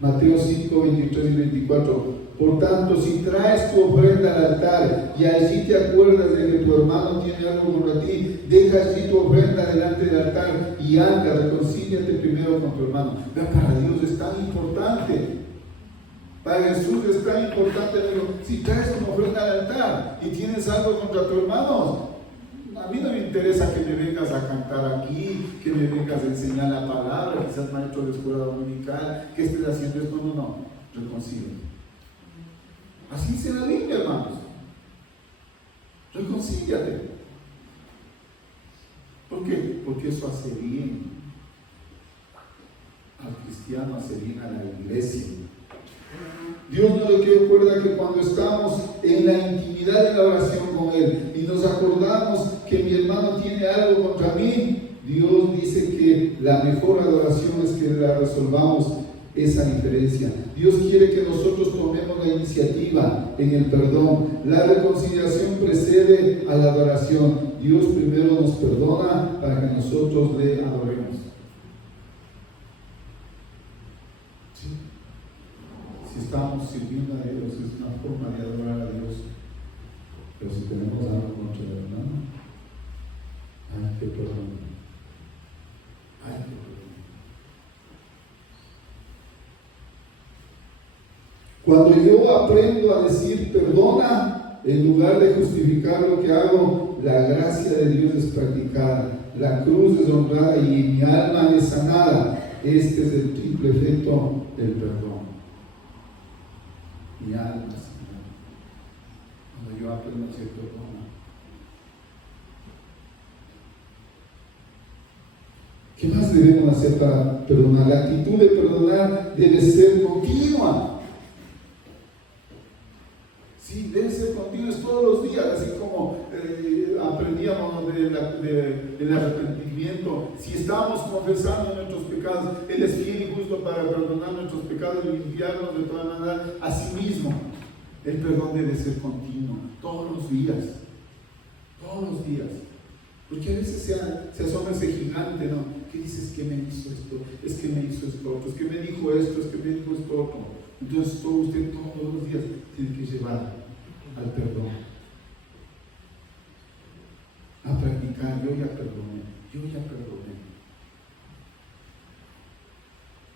Mateo 5, 23 y 24. Por tanto, si traes tu ofrenda al altar y allí te acuerdas de que tu hermano tiene algo contra ti, deja allí tu ofrenda delante del altar y anda, reconcíliate primero con tu hermano. Vea, para Dios es tan importante. Para Jesús es tan importante. Si traes una ofrenda al altar y tienes algo contra tu hermano, a mí no me interesa que me vengas a cantar aquí, que me vengas a enseñar la palabra, quizás maestro de escuela dominical, que estés haciendo esto. No, reconcíliate. Así se la Biblia, hermanos. Reconcíliate. ¿Por qué? Porque eso hace bien al cristiano, hace bien a la iglesia. Dios nos recuerda que cuando estamos en la intimidad de la oración con Él y nos acordamos que mi hermano tiene algo contra mí, Dios dice que la mejor adoración es que la resolvamos esa diferencia. Dios quiere que nosotros tomemos la iniciativa en el perdón. La reconciliación precede a la adoración. Dios primero nos perdona para que nosotros le adoremos. ¿Sí? Si estamos sirviendo a Dios, es una forma de adorar a Dios. Pero si tenemos algo contra el hermano, hay que perdonar. Hay que perdonar. Cuando yo aprendo a decir perdona, en lugar de justificar lo que hago, la gracia de Dios es practicada, la cruz es honrada y mi alma es sanada. Este es el triple efecto del perdón. Mi alma es sanada. Cuando yo aprendo a decir perdona. ¿Qué más debemos hacer para perdonar? La actitud de perdonar debe ser continua. Sí, debe ser continuos todos los días, así como aprendíamos del arrepentimiento. Si estamos confesando nuestros pecados, Él es fiel y justo para perdonar nuestros pecados y limpiarnos de toda manera. Asimismo, el perdón debe ser continuo, todos los días. Todos los días. Porque a veces se asoma ese gigante, ¿no? ¿Qué dices? ¿Qué me hizo esto? Es que me hizo esto otro. Es que me dijo esto, es que me dijo esto otro. Entonces usted todos los días tiene que llevar al perdón, a practicar. Yo ya perdoné.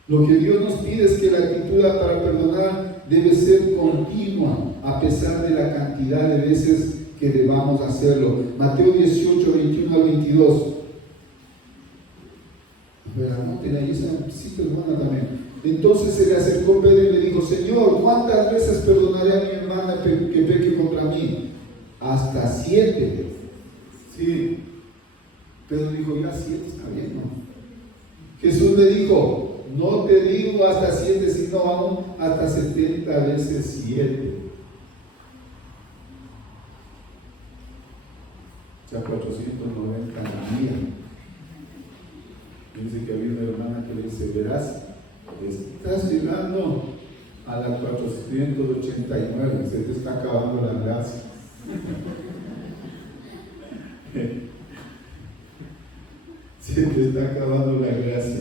Lo que Dios nos pide es que la actitud para perdonar debe ser continua, a pesar de la cantidad de veces que debamos hacerlo. Mateo 18, 21 al 22. Anoten ahí, sí, perdona también. Entonces se le acercó Pedro y le dijo: Señor, ¿cuántas veces perdonaré a mi hermana que peque contra mí? Hasta 7. Sí. Pedro dijo: ya 7 está bien, ¿no? Jesús le dijo: no te digo hasta 7, sino aún hasta 70 veces 7. O sea, 490 al día. Dice que había una hermana que le dice, verás, estás llegando a la 489, se te está acabando la gracia. Se te está acabando la gracia.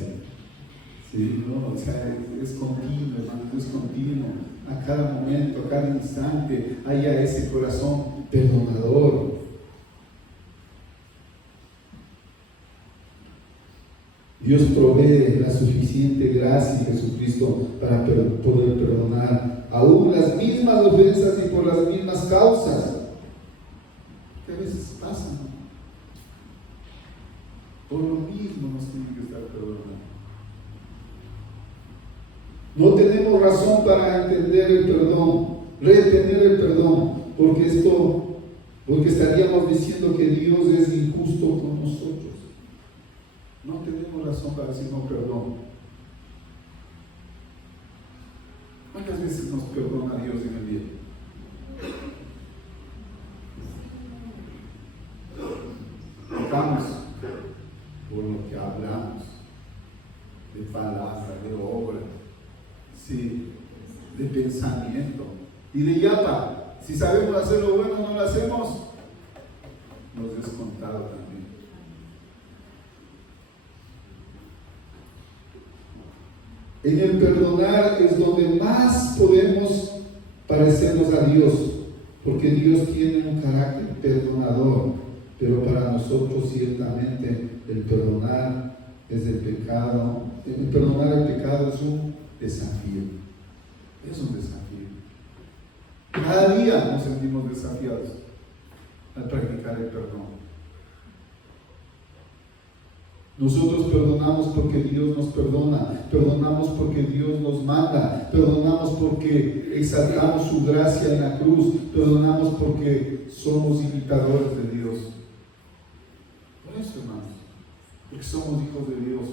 Sí, no, o sea, es continuo, hermano, es continuo. A cada momento, a cada instante, haya ese corazón perdonador. Dios provee la suficiente gracia en Jesucristo para poder perdonar aún las mismas ofensas y por las mismas causas que a veces pasan. Por lo mismo nos tiene que estar perdonando. No tenemos razón para entender el perdón, retener el perdón, porque estaríamos diciendo que Dios es injusto con nosotros. No tenemos razón para decir no perdón. ¿Cuántas veces nos perdona Dios en el día? Pecamos por lo que hablamos, de palabra, de obra, sí, de pensamiento y de yapa. Si sabemos hacer lo bueno, no lo hacemos, nos es contado también. En el perdonar es donde más podemos parecernos a Dios, porque Dios tiene un carácter perdonador, pero para nosotros ciertamente el perdonar es el pecado. El perdonar el pecado es un desafío. Es un desafío. Cada día nos sentimos desafiados al practicar el perdón. Nosotros perdonamos porque Dios nos perdona, perdonamos porque Dios nos manda, perdonamos porque exaltamos su gracia en la cruz, perdonamos porque somos imitadores de Dios. Por eso, hermanos, porque somos hijos de Dios.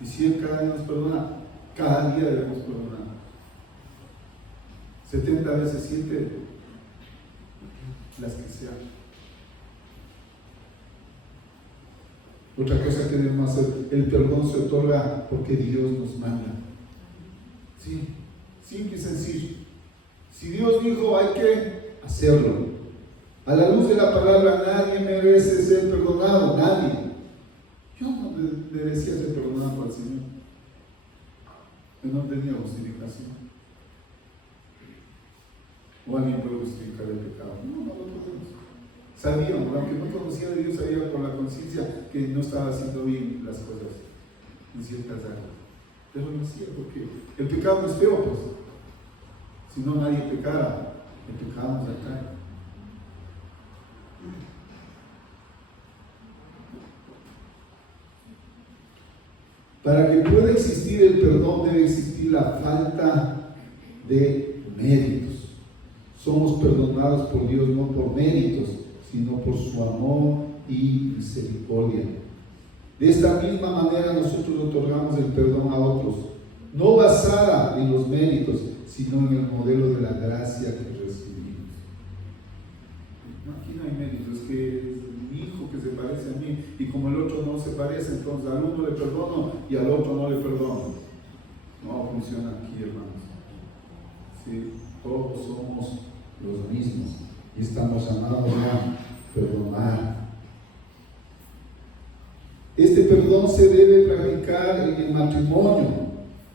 Y si Él cada día nos perdona, cada día debemos perdonar. 70 veces 7, las que sean. Otra cosa que debemos hacer, el perdón se otorga porque Dios nos manda. Sí, simple y sencillo. Si Dios dijo, hay que hacerlo. A la luz de la palabra, nadie merece ser perdonado, nadie. Yo no merecía ser perdonado por el Señor. Yo no tenía justificación. O alguien puede justificar el pecado. No lo podemos. Sabíamos, aunque no conocía de Dios, sabía por la conciencia que no estaba haciendo bien las cosas en ciertas áreas. Pero no es cierto, porque el pecado no es feo, pues. Si no nadie pecara, el pecado nos atrae. Para que pueda existir el perdón, debe existir la falta de méritos. Somos perdonados por Dios no por méritos, sino por su amor y misericordia. De esta misma manera nosotros otorgamos el perdón a otros, no basada en los méritos, sino en el modelo de la gracia que recibimos. Aquí no hay méritos, es que es mi hijo que se parece a mí, y como el otro no se parece, entonces al uno le perdono y al otro no le perdono. No funciona aquí, hermanos. Sí, todos somos los mismos y estamos llamados a perdonar. Este perdón se debe practicar en el matrimonio,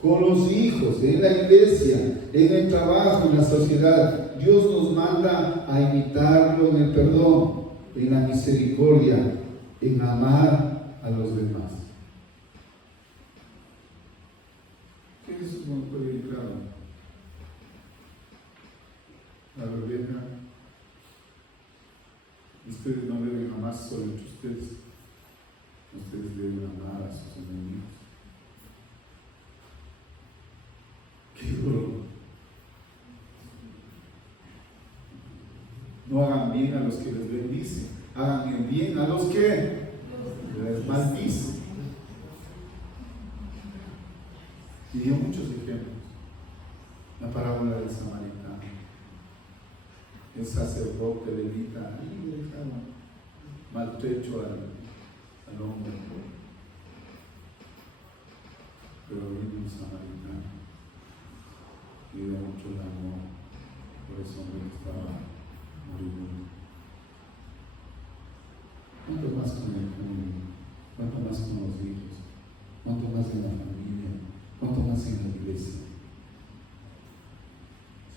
con los hijos, en la iglesia, en el trabajo, en la sociedad. Dios nos manda a imitarlo en el perdón, en la misericordia, en amar a los demás. ¿Qué es eso? No puede ir claro. La Rebeca, ustedes no deben amar solo entre ustedes deben amar a sus enemigos. Qué duro. No hagan bien a los que les bendicen, hagan bien a los que les maldicen. Y dio muchos ejemplos. La parábola del samaritano. El sacerdote levita, ahí le dejaron maltrecho al hombre. pero vino un samaritano y dio mucho el amor por ese hombre que estaba muriendo. ¿Cuánto más con el cónyuge? ¿Cuánto más con los hijos? ¿Cuánto más en la familia? ¿Cuánto más en la iglesia?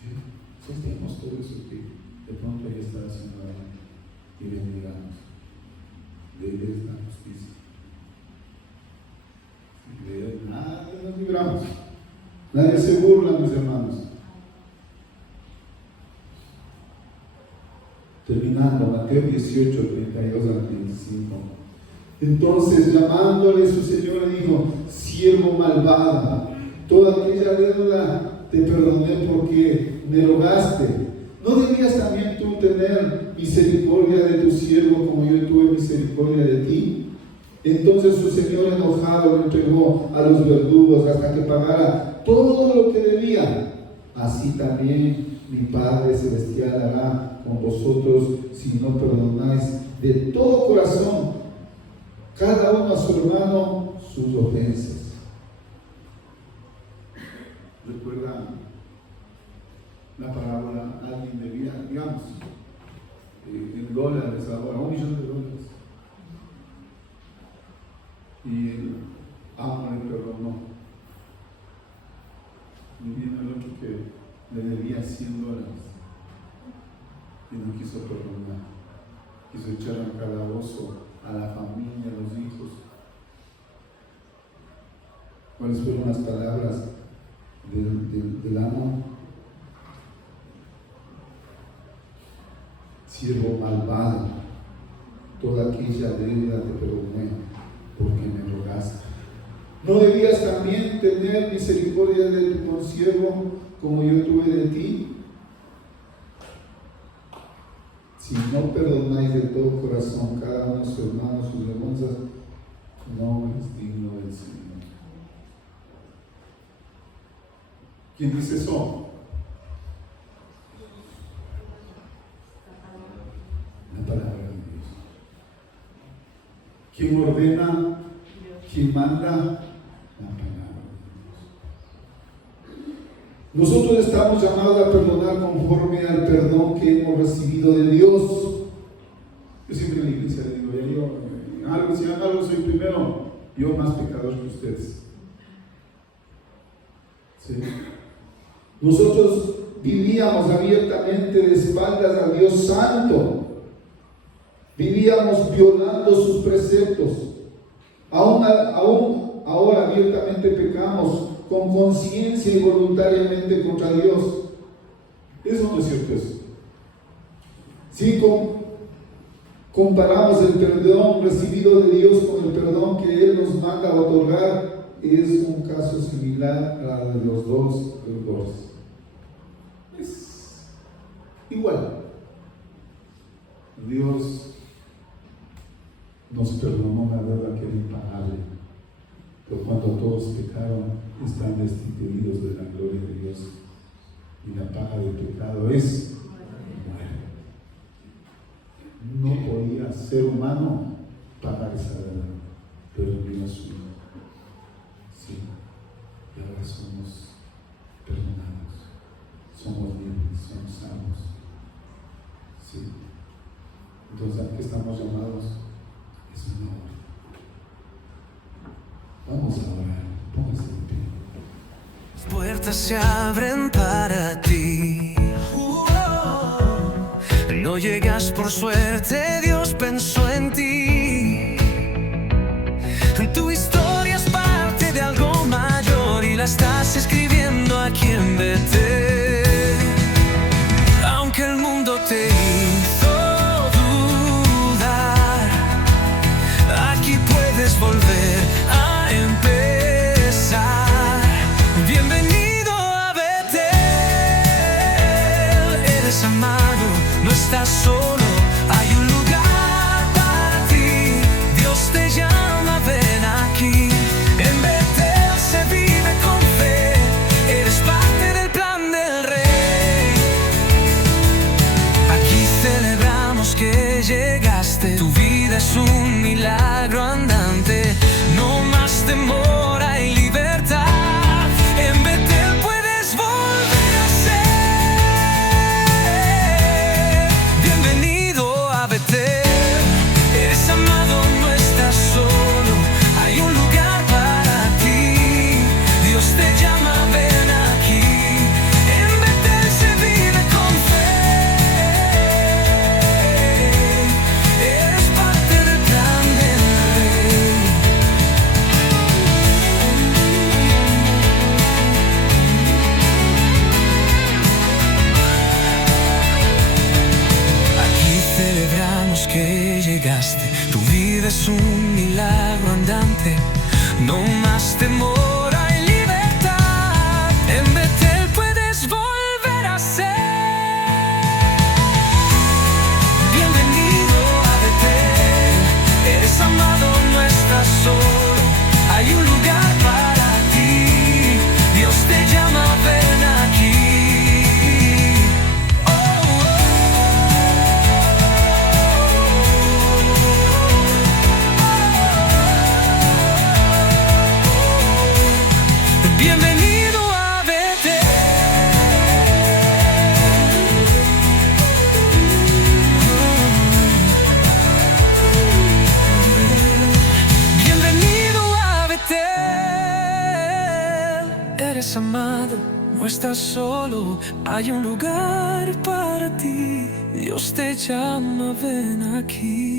¿Sí? Sostenemos todo eso que de pronto ya está haciendo algo y bendigamos. De él es la justicia. De él nadie nos libramos. Nadie se burla, mis hermanos. Terminando, Mateo 18, 32 al 25. Entonces, llamándole su Señor, le dijo: siervo malvado, toda aquella deuda te perdoné porque me rogaste. ¿No debías también tú tener misericordia de tu siervo como yo tuve misericordia de ti? Entonces su Señor, enojado, lo entregó a los verdugos hasta que pagara todo lo que debía. Así también mi Padre Celestial hará con vosotros si no perdonáis de todo corazón cada uno a su hermano sus ofensas. Recuerda la parábola: alguien debía, digamos, en dólares ahora, $1 millón. Y el amo le perdonó. Y viene el otro que le debía $100 y no quiso perdonar. Quiso echar al calabozo a la familia, a los hijos. ¿Cuáles fueron las palabras del amo? Siervo malvado, toda aquella deuda te perdoné porque me rogaste. ¿No debías también tener misericordia de tu consiervo como yo tuve de ti? Si no perdonáis de todo corazón cada uno a su hermano sus ofensas, no es digno del Señor. ¿Quién dice eso? La palabra de Dios. ¿Quién ordena? ¿Quién manda? La palabra de Dios. Nosotros estamos llamados a perdonar conforme al perdón que hemos recibido de Dios. Yo siempre en la iglesia le digo: si hago algo soy primero, yo más pecador que ustedes. ¿Sí? Nosotros vivíamos abiertamente de espaldas a Dios Santo. Vivíamos violando sus preceptos. Aún ahora abiertamente pecamos con conciencia y voluntariamente contra Dios. Eso no es cierto. Eso. Si comparamos el perdón recibido de Dios con el perdón que Él nos manda a otorgar, es un caso similar a de los dos deudores. Es igual. Dios nos perdonó una deuda que era impagable, pero cuando todos pecaron, están destituidos de la gloria de Dios, y la paga del pecado es muerte. No podía ser humano pagar esa deuda, pero vino a su Hijo. Sí, y ahora somos perdonados, somos libres, somos salvos. Sí. Entonces, ¿a qué estamos llamados? Es una obra. Vamos a orar, póngase de pie. Las puertas se abren para ti. No llegas por suerte, Dios pensó en ti. Tu historia es parte de algo mayor y la estás escribiendo aquí en Betel. Aunque el mundo te hizo dudar, aquí puedes volver a empezar. Bienvenido a Betel. Eres amado, no estás solo, hay un lugar para ti. Dios te llama, ven aquí. En Betel se vive con fe, eres parte del plan del Rey. Aquí celebramos que llegaste, tu vida es un milagro andante. No más temor, hay libertad. eres un milagro andante, no más temor, hay libertad. En Betel puedes volver a ser. Bienvenido a Betel, eres amado, no estás solo, hay un lugar para ti, Dios te llama, ven aquí. Bienvenido a Betel. Bienvenido a Betel. Eres amado, no estás solo, hay un lugar para ti. Dios te llama, ven aquí.